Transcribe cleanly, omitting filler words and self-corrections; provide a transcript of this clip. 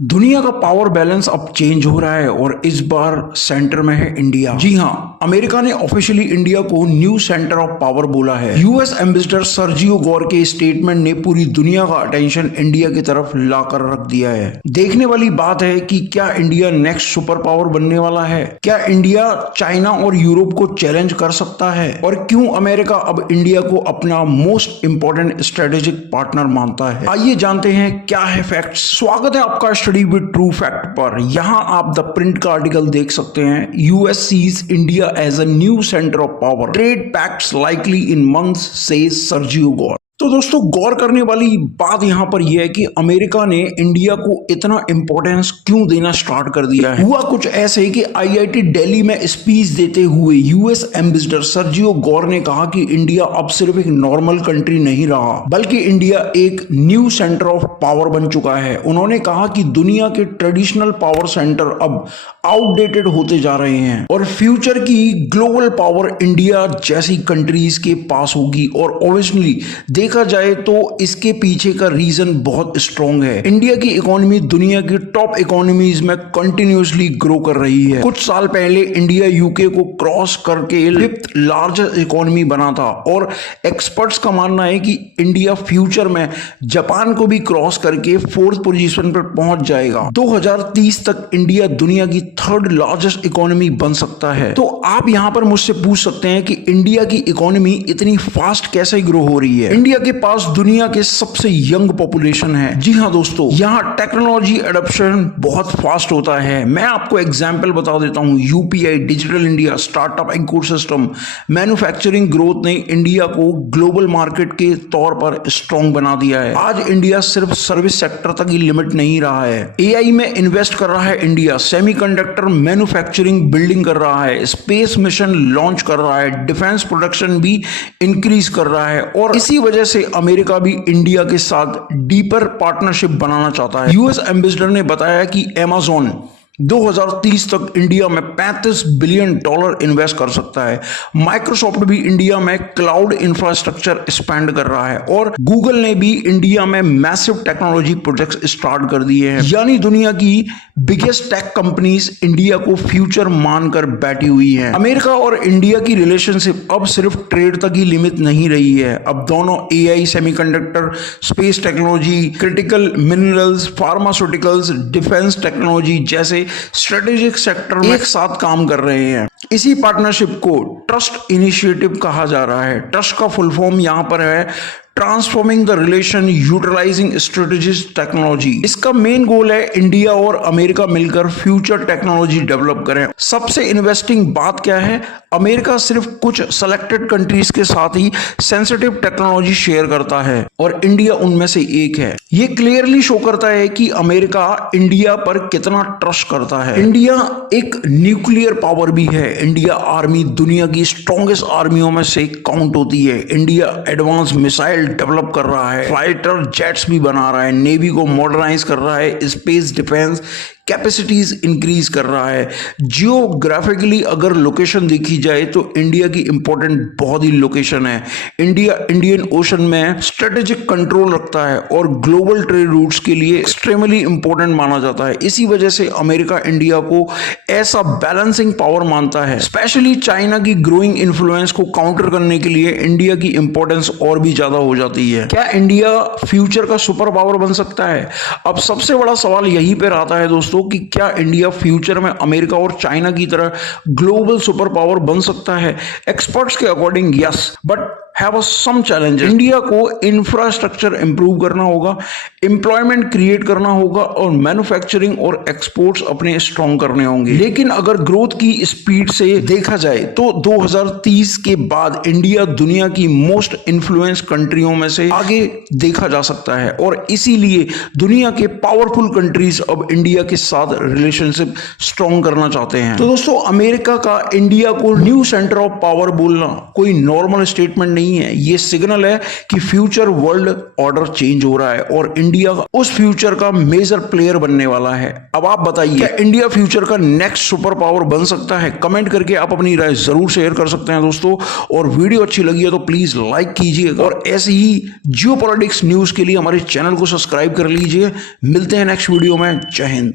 दुनिया का power balance अब चेंज हो रहा है और इस बार सेंटर में है इंडिया। जी हाँ, अमेरिका ने ऑफिशियली इंडिया को न्यू सेंटर ऑफ पावर बोला है। यूएस एम्बेसडर सर्जियो गोर के स्टेटमेंट ने पूरी दुनिया का अटेंशन इंडिया की तरफ लाकर रख दिया है। देखने वाली बात है कि क्या इंडिया नेक्स्ट सुपर पावर बनने वाला है, क्या इंडिया चाइना और यूरोप को चैलेंज कर सकता है और क्यों अमेरिका अब इंडिया को अपना मोस्ट इंपॉर्टेंट स्ट्रेटेजिक पार्टनर मानता है। आइए जानते हैं क्या है फैक्ट्स। स्वागत है आपका स्टडी विद ट्रू फैक्ट पर। यहाँ आप द प्रिंट का आर्टिकल देख सकते हैं। US sees India as a new centre of power, trade pacts likely in months, says Sergio Gor. तो दोस्तों, गौर करने वाली बात यहाँ पर यह है कि अमेरिका ने इंडिया को इतना इंपॉर्टेंस क्यों देना स्टार्ट कर दिया है। हुआ कुछ ऐसे कि आईआईटी दिल्ली में स्पीच देते हुए यूएस एम्बेसडर सर्जियो गोर ने कहा कि इंडिया अब सिर्फ एक नॉर्मल कंट्री नहीं रहा, बल्कि इंडिया एक न्यू सेंटर ऑफ पावर बन चुका है। उन्होंने कहा कि दुनिया के ट्रेडिशनल पावर सेंटर अब आउटडेटेड होते जा रहे हैं और फ्यूचर की ग्लोबल पावर इंडिया जैसी कंट्रीज के पास होगी। और ऑब्वियसली देखा जाए तो इसके पीछे का रीजन बहुत स्ट्रॉन्ग है। इंडिया की इकोनॉमी दुनिया की टॉप इकोनॉमीज में कंटिन्यूअसली ग्रो कर रही है। कुछ साल पहले इंडिया यूके को क्रॉस करके 5th लार्जेस्ट इकोनॉमी बना था और एक्सपर्ट्स का मानना है कि इंडिया फ्यूचर में जापान को भी क्रॉस करके 4th पोजीशन पर पहुंच जाएगा। 2030 तक इंडिया दुनिया की 3rd लार्जेस्ट इकोनॉमी बन सकता है। तो आप यहां पर मुझसे पूछ सकते हैं कि इंडिया की इकोनॉमी इतनी फास्ट कैसे ग्रो हो रही है। इंडिया के पास दुनिया के सबसे यंग पॉपुलेशन है। जी हाँ दोस्तों, यहाँ टेक्नोलॉजी एडॉप्शन बहुत फास्ट होता है। मैं आपको एग्जांपल बता देता हूँ। UPI, digital India, startup ecosystem, manufacturing growth ने इंडिया को ग्लोबल मार्केट के तौर पर स्ट्रॉन्ग बना दिया है। आज इंडिया सिर्फ सर्विस सेक्टर तक ही लिमिट नहीं रहा है। एआई में इन्वेस्ट कर रहा है इंडिया, सेमीकंडक्टर मैन्युफैक्चरिंग बिल्डिंग कर रहा है, स्पेस मिशन लॉन्च कर रहा है, डिफेंस प्रोडक्शन भी इंक्रीज कर रहा है और इसी वजह से अमेरिका भी इंडिया के साथ डीपर पार्टनरशिप बनाना चाहता है। यूएस एम्बेसडर ने बताया कि अमेज़न 2030 तक इंडिया में $35 बिलियन इन्वेस्ट कर सकता है। माइक्रोसॉफ्ट भी इंडिया में क्लाउड इंफ्रास्ट्रक्चर एक्सपेंड कर रहा है और गूगल ने भी इंडिया में मैसिव टेक्नोलॉजी प्रोजेक्ट्स स्टार्ट कर दिए हैं। यानी दुनिया की बिगेस्ट टेक कंपनीज इंडिया को फ्यूचर मानकर बैठी हुई हैं। अमेरिका और इंडिया की रिलेशनशिप अब सिर्फ ट्रेड तक ही लिमिट नहीं रही है। अब दोनों AI, semiconductor, space technology, critical minerals, pharmaceuticals, defence technology जैसे स्ट्रेटेजिक सेक्टर में एक साथ काम कर रहे हैं। इसी पार्टनरशिप को ट्रस्ट इनिशिएटिव कहा जा रहा है। ट्रस्ट का फुल फॉर्म यहां पर है transforming the relation utilising strategic technology. इसका मेन गोल है इंडिया और अमेरिका मिलकर फ्यूचर टेक्नोलॉजी डेवलप करें। सबसे इन्वेस्टिंग बात क्या है, अमेरिका सिर्फ कुछ सेलेक्टेड कंट्रीज के साथ ही सेंसिटिव टेक्नोलॉजी शेयर करता है और इंडिया उनमें से एक है। ये क्लियरली शो करता है कि अमेरिका इंडिया पर कितना ट्रस्ट करता है। इंडिया एक न्यूक्लियर पावर भी है। इंडिया आर्मी दुनिया की स्ट्रॉन्गेस्ट आर्मियों में से काउंट होती है। इंडिया एडवांस मिसाइल डेवलप कर रहा है, फाइटर जेट्स भी बना रहा है, नेवी को मॉडर्नाइज कर रहा है, स्पेस डिफेंस कैपेसिटीज इंक्रीज कर रहा है। जियोग्राफिकली अगर लोकेशन देखी जाए तो इंडिया की इंपॉर्टेंट बहुत ही लोकेशन है। इंडिया इंडियन ओशन में स्ट्रेटेजिक कंट्रोल रखता है और ग्लोबल ट्रेड रूट्स के लिए एक्सट्रीमली इंपॉर्टेंट माना जाता है। इसी वजह से अमेरिका इंडिया को ऐसा बैलेंसिंग पावर मानता है। स्पेशली चाइना की ग्रोइंग इन्फ्लुएंस को काउंटर करने के लिए इंडिया की इंपॉर्टेंस और भी ज्यादा हो जाती है। क्या इंडिया फ्यूचर का सुपर पावर बन सकता है? अब सबसे बड़ा सवाल यहीं पर आता है दोस्तों कि क्या इंडिया फ्यूचर में अमेरिका और चाइना की तरह ग्लोबल सुपर पावर बन सकता है? एक्सपर्ट्स के according yes, but have some challenges. India को इंफ्रास्ट्रक्चर इंप्रूव करना होगा, एम्प्लॉयमेंट क्रिएट करना होगा और मैन्युफैक्चरिंग और एक्सपोर्ट्स अपने स्ट्रॉन्ग करने होंगे। लेकिन अगर ग्रोथ की स्पीड से देखा जाए तो 2030 के बाद इंडिया दुनिया की मोस्ट इन्फ्लुएंस कंट्रियों में से आगे देखा जा सकता है और इसीलिए दुनिया के पावरफुल कंट्रीज अब इंडिया के साथ रिलेशनशिप स्ट्रॉन्ग करना चाहते हैं। तो दोस्तों, अमेरिका का इंडिया को न्यू सेंटर ऑफ पावर बोलना कोई नॉर्मल स्टेटमेंट नहीं नहीं है, ये सिग्नल है कि फ्यूचर वर्ल्ड ऑर्डर चेंज हो रहा है और इंडिया उस फ्यूचर का मेजर प्लेयर बनने वाला है। अब आप बताइए, क्या इंडिया फ्यूचर का नेक्स्ट सुपर पावर बन सकता है? कमेंट करके आप अपनी राय जरूर शेयर कर सकते हैं दोस्तों, और वीडियो अच्छी लगी है तो प्लीज लाइक कीजिएगा और ऐसी ही जियोपॉलिटिक्स न्यूज के लिए हमारे चैनल को सब्सक्राइब कर लीजिए। मिलते हैं नेक्स्ट वीडियो में। जय हिंद।